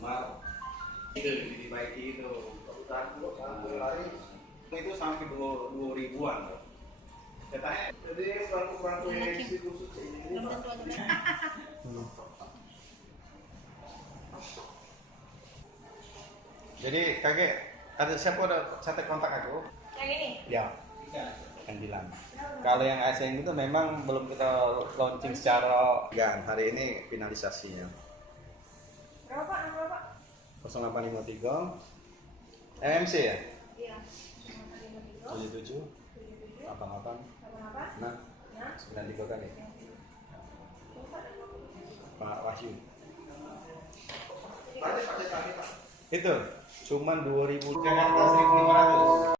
Umar itu diperbaiki itu kebutuhan lari itu sampai 2.000-an loh. Katanya jadi kurang punya khusus ini. Jadi kakek, ada siapa ada catat kontak aku? Yang ini? Ya, yang bilang. Kalau yang ASN itu memang belum kita launching secara gang. Hari ini finalisasinya. Berapa? Nomor berapa? 0853 MMC ya? Iya. 77 88 nah 93 kali. Pak Wahyu. Itu cuman 2.000 Jakarta 1.500.